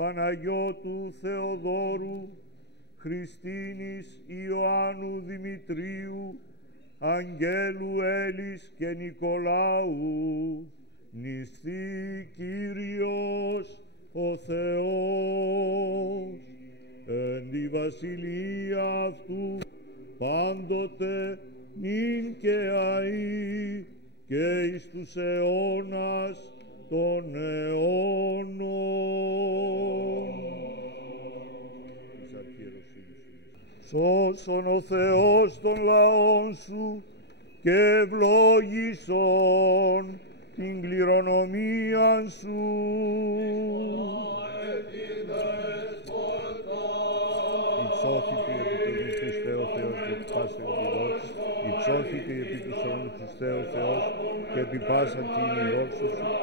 Παναγιώτου Θεοδόρου, Χριστίνης Ιωάννου Δημητρίου, Αγγέλου Έλλης και Νικολάου, νηστεί Κύριος ο Θεός, εν τη βασιλεία αυτού πάντοτε νυν και αεί και εις τους αιώνας των αιώνων. Σώσον ο Θεός των λαών σου και ευλόγησον την κληρονομίαν σου. Υψώθητη επί του Χριστέ ο Θεός και επί πάσης οδηγός, υψώθητη επί του Χριστέ ο Θεός και επί πάσα την ηρώξου σου.